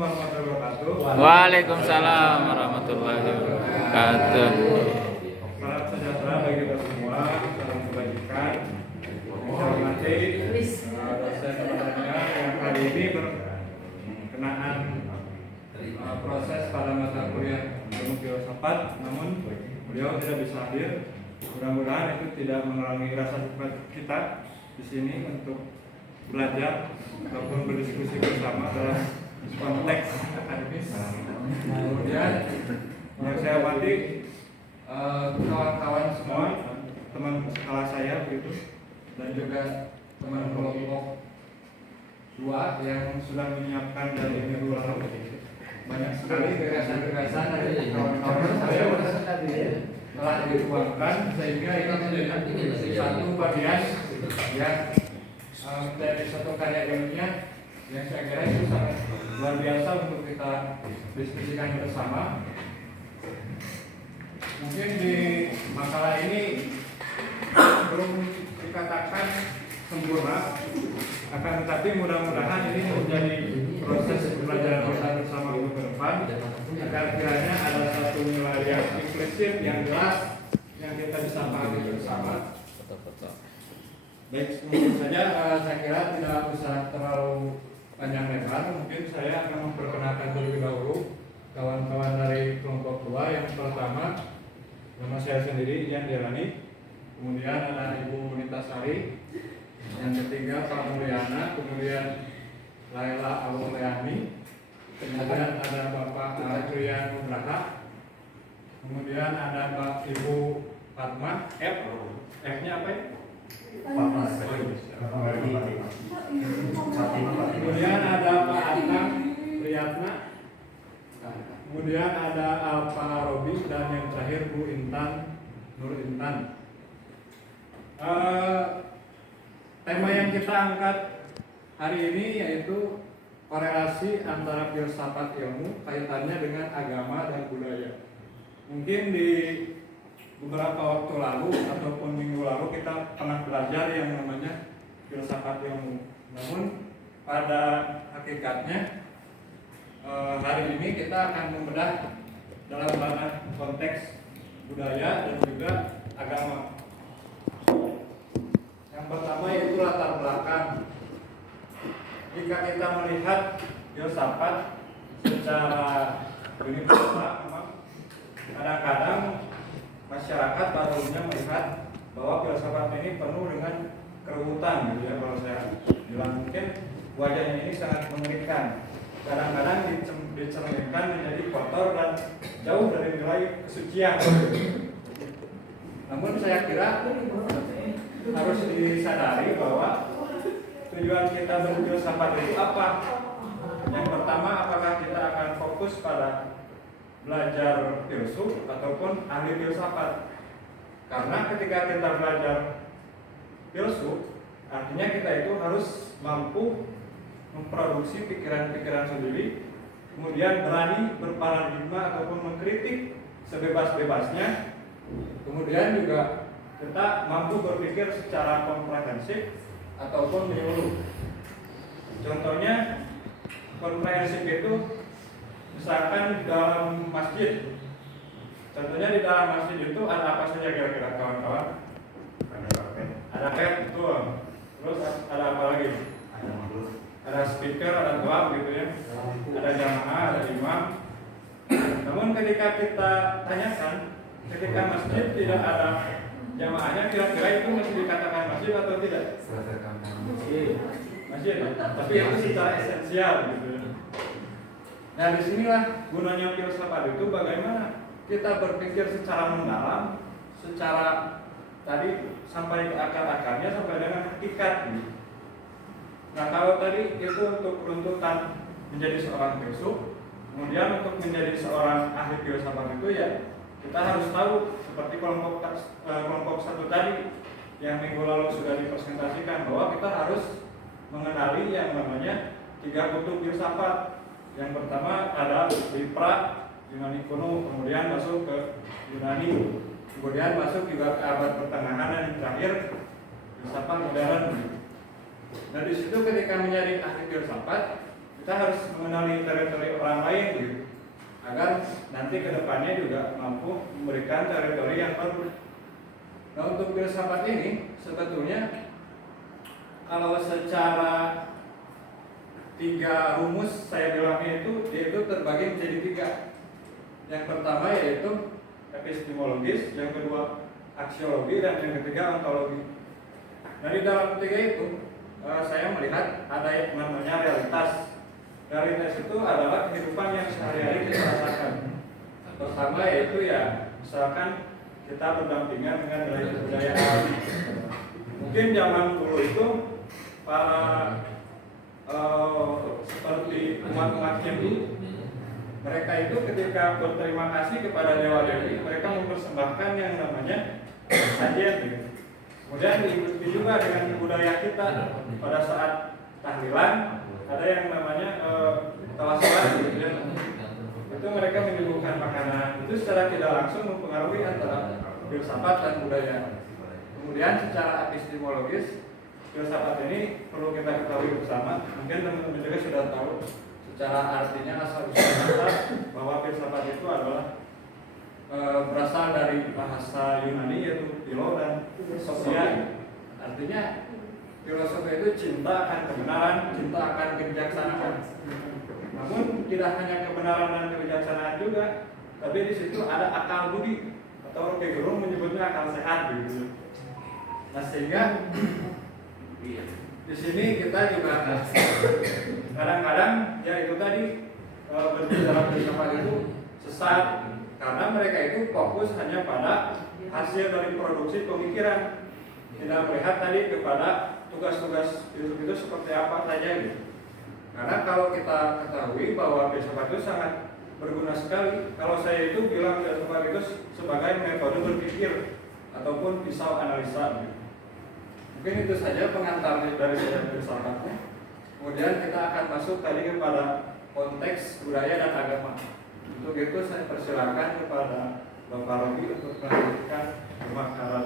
warahmatullahi wabarakatuh. Waalaikumsalam warahmatullahi wabarakatuh. Salam sejahtera bagi kita semua, salam kebajikan. Saya hormati dosen penerangnya yang hari ini berkenaan proses pada mata kuliah ilmu filsafat, namun beliau tidak bisa hadir. Mudah-mudahan itu tidak mengurangi rasa syukur kita di sini untuk belajar ataupun berdiskusi bersama dalam konteks akademis. Kemudian yang saya hormati kawan-kawan semua, teman sekolah saya begitu, dan juga teman kelompok 2 yang sudah menyiapkan dari minggu lalu. Banyak sekali gagasan-gagasan dari kawan-kawan saya telah dituangkan sehingga ini menjadi satu bagian yang dari satu karya ilmiah yang saya kira itu sangat luar biasa untuk kita diskusikan bersama. Mungkin di makalah ini belum dikatakan sempurna, akan tetapi mudah-mudahan ini menjadi proses pembelajaran kita bersama untuk ke depan, agar kiranya ada satu nilai yang implisit, yang jelas, yang kita bisa pahami bersama. Baik, mungkin saja saya kira tidak usah terlalu panjang lebar. Mungkin saya akan memperkenalkan terlebih dahulu kawan-kawan dari kelompok 2. Yang pertama, nama saya sendiri Ian Delani. Kemudian ada Ibu Nitasari. Yang ketiga Pak Mulyana. Kemudian Laila Abulayani. Kemudian ada Bapak Adrian Nugraha. Kemudian ada Ibu Fatma. F-nya apa ya? Kemudian ada Pak Atang Priyatna. Kemudian ada Pak Robi, dan yang terakhir Bu Intan Nur Intan. Tema yang kita angkat hari ini yaitu korelasi antara filsafat ilmu kaitannya dengan agama dan budaya. Mungkin di beberapa waktu lalu ataupun minggu lalu kita pernah belajar yang namanya filsafat ilmu. Namun pada hakikatnya hari ini kita akan membedah dalam ranah konteks budaya dan juga agama. Yang pertama yaitu latar belakang. Jika kita melihat filsafat secara universal, memang kadang-kadang masyarakat pada umumnya melihat bahwa filsafat ini penuh dengan kerubutan, gitu ya. Kalau saya bilang, mungkin wajahnya ini sangat mengerikan. Kadang-kadang dicerminkan menjadi kotor dan jauh dari nilai kesucian. Namun saya kira harus disadari bahwa tujuan kita berfilsafat itu apa? Yang pertama, apakah kita akan fokus pada belajar filsuf ataupun ahli filsafat? Karena ketika kita belajar filsuf, artinya kita itu harus mampu memproduksi pikiran-pikiran sendiri, kemudian berani berparadigma ataupun mengkritik sebebas-bebasnya, kemudian juga kita mampu berpikir secara komprehensif ataupun menyeluruh. Contohnya komprehensif itu misalkan di dalam masjid. Contohnya di dalam masjid itu ada apa saja kira-kira kawan-kawan? Ada pet, betul. Terus ada apa lagi? Ada speaker, ada doa gitu ya. Ada jamaah, ada imam. Namun ketika kita tanyakan, ketika masjid tidak ada jamaahnya, kira-kira itu masih dikatakan masjid atau tidak? Masjid. Tapi itu secara esensial gitu ya. Nah, disinilah gunanya filsafat itu, bagaimana kita berpikir secara mendalam, secara tadi sampai ke akar-akarnya, sampai dengan hakikat. Nah, kalau tadi itu untuk peruntukan menjadi seorang filsuf, kemudian untuk menjadi seorang ahli filsafat itu ya kita harus tahu seperti kelompok 1 tadi yang minggu lalu sudah dipresentasikan, bahwa kita harus mengenali yang namanya 3 kutub filsafat. Yang pertama ada di Yunani kuno, kemudian masuk ke Yunani, kemudian masuk juga ke abad pertengahan, dan yang terakhir filsafat modern. Nah, di situ ketika menjadi ahli filsafat, kita harus mengenali teritori orang lain gitu, agar nanti kedepannya juga mampu memberikan teritori yang baru. Nah, untuk filsafat ini sebetulnya kalau secara 3 rumus saya bilangnya itu, yaitu terbagi menjadi 3. Yang pertama yaitu epistemologis, yang kedua aksiologi, dan yang ketiga ontologi. Nah, di dalam 3 itu saya melihat ada yang namanya realitas. Realitas itu adalah kehidupan yang sehari-hari kita rasakan. Pertama yaitu ya misalkan kita berdampingan dengan nilai kebudayaan. Mungkin zaman dulu itu para seperti umat-umat Hindu, mereka itu ketika berterima kasih kepada dewa dewi, mereka mempersembahkan yang namanya sajian gitu. Kemudian diikuti juga dengan budaya kita pada saat tahlilan ada yang namanya tawasolan gitu ya. Itu mereka menyuguhkan makanan. Itu secara tidak langsung mempengaruhi antara filsafat dan budaya. Kemudian secara epistemologis, filsafat ini perlu kita ketahui bersama. Mungkin teman-teman juga sudah tahu secara artinya asal usul kata bahwa filsafat itu adalah berasal dari bahasa Yunani yaitu philo dan sophia. Artinya filosofi itu cinta akan kebenaran, cinta akan kebijaksanaan. Namun tidak hanya kebenaran dan kebijaksanaan juga, tapi di situ ada akal budi atau Rocky Gerung menyebutnya akal sehat gitu. Nah, sehingga di sini kita juga kadang-kadang ya itu tadi berbicara filsafat itu sesat karena mereka itu fokus hanya pada hasil dari produksi pemikiran, tidak melihat tadi kepada tugas-tugas filsuf itu seperti apa saja gitu. Karena kalau kita ketahui bahwa filsafat itu sangat berguna sekali. Kalau saya itu bilang filsafat itu sebagai metode berpikir ataupun pisau analisa gitu. Mungkin itu saja pengantarnya dari saya filsafatnya. Kemudian kita akan masuk tadi kepada konteks budaya dan agama. Untuk itu saya persilakan kepada Bapak Rogi untuk melanjutkan pemaparan.